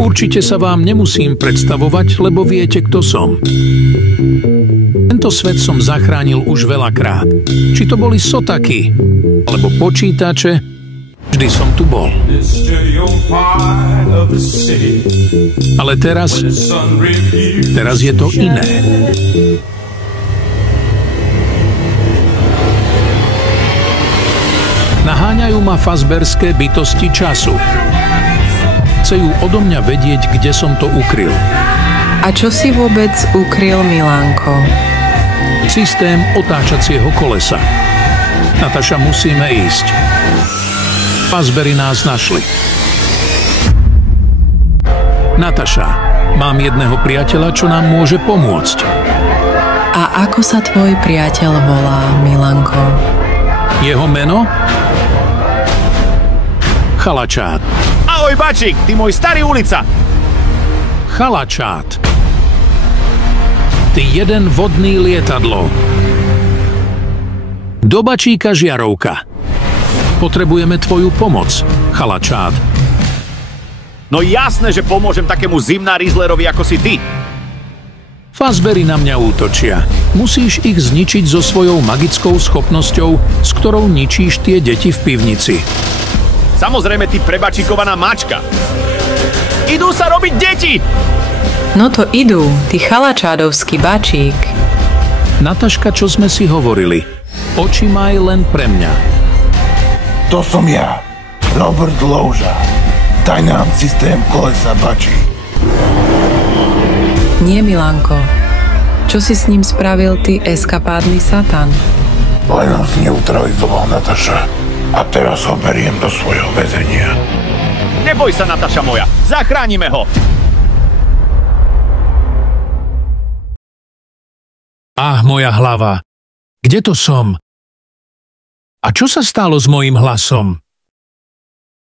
Určite sa vám nemusím predstavovať, lebo viete, kto som. Tento svet som zachránil už veľakrát. Či to boli sotaky, alebo počítače, vždy som tu bol. Ale teraz je to iné. Naháňajú ma fazberské bytosti času. Chcejú odo mňa vedieť, kde som to ukryl. A čo si vôbec ukryl, Milánko? Systém otáčacieho kolesa. Nataša, musíme ísť. Fazbery nás našli. Nataša, mám jedného priateľa, čo nám môže pomôcť. A ako sa tvoj priateľ volá, Milanko? Jeho meno? Chalačát. Ahoj, Bačík, ty môj starý ulica. Chalačát. Ty jeden vodný lietadlo. Do Bačíka žiarovka. Potrebujeme tvoju pomoc, Chalačát. No jasné, že pomôžem takému zimnárizlerovi ako si ty. Fazbery na mňa útočia. Musíš ich zničiť so svojou magickou schopnosťou, s ktorou ničíš tie deti v pivnici. Samozrejme, ty prebačikovaná mačka. Idú sa robiť deti! No to idú, ty chalačádovský bačík. Nataška, čo sme si hovorili? Oči maj len pre mňa. To som ja, Robert Louža. Daj nám systém kolesa Bačík. Nie, Milanko. Čo si s ním spravil ty, eskapádny satan? Len ho zneutralizoval Nataša. A teraz ho beriem do svojho väzenia. Neboj sa, Nataša moja, zachránime ho. Moja hlava. Kde to som? A čo sa stalo s mojím hlasom?